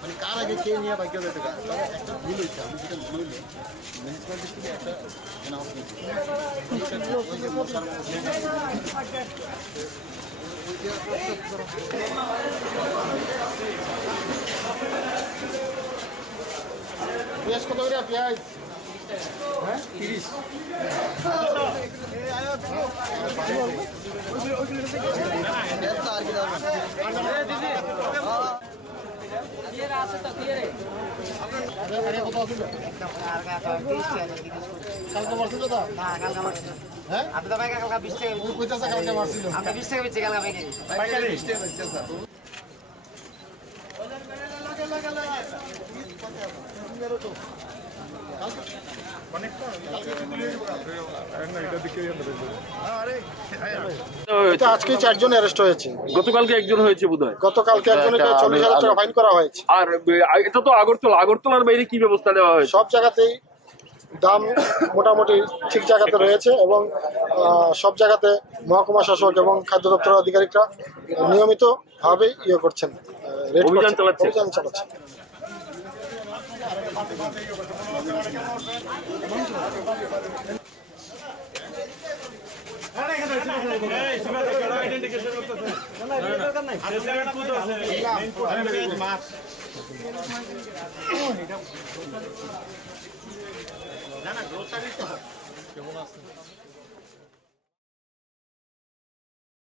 মানে কার আগে কে নিয়ে বাকি হবে টাকা একটা ভুল হয়েছে আমি যেটা ভুল হইলে ম্যানেজমেন্ট থেকে একটা পেঁয়াজ কত করে পেঁয়াজ হ্যাঁ 30 কালকে মারছিল তো না কালকে মারছিল হ্যাঁ আপনি তো ভাই কালকে 20 টাকা ওই কইতাছে কালকে মারছিল আপনি 20 টাকা বেচে কালকে ভাই পাইকারি 20 টাকা বেচছে স্যার আজকে 4 জন অ্যারেস্ট হয়েছে গতকালকে একজন হয়েছে বোধহয় গতকালকে একজনকে 40,000 টাকা ফাইন করা হয়েছে আর এটা তো আগরতলার বাইরে কি ব্যবস্থা নেওয়া হয়েছে সব জায়গাতেই দাম মোটামুটি ঠিক জায়গাতে রয়েছে এবং সব জায়গাতে মহকুমা শাসক এবং খাদ্য দপ্তরের আধিকারিকরা নিয়মিতভাবে করছেন অভিযান চালাচ্ছে কেমন আছে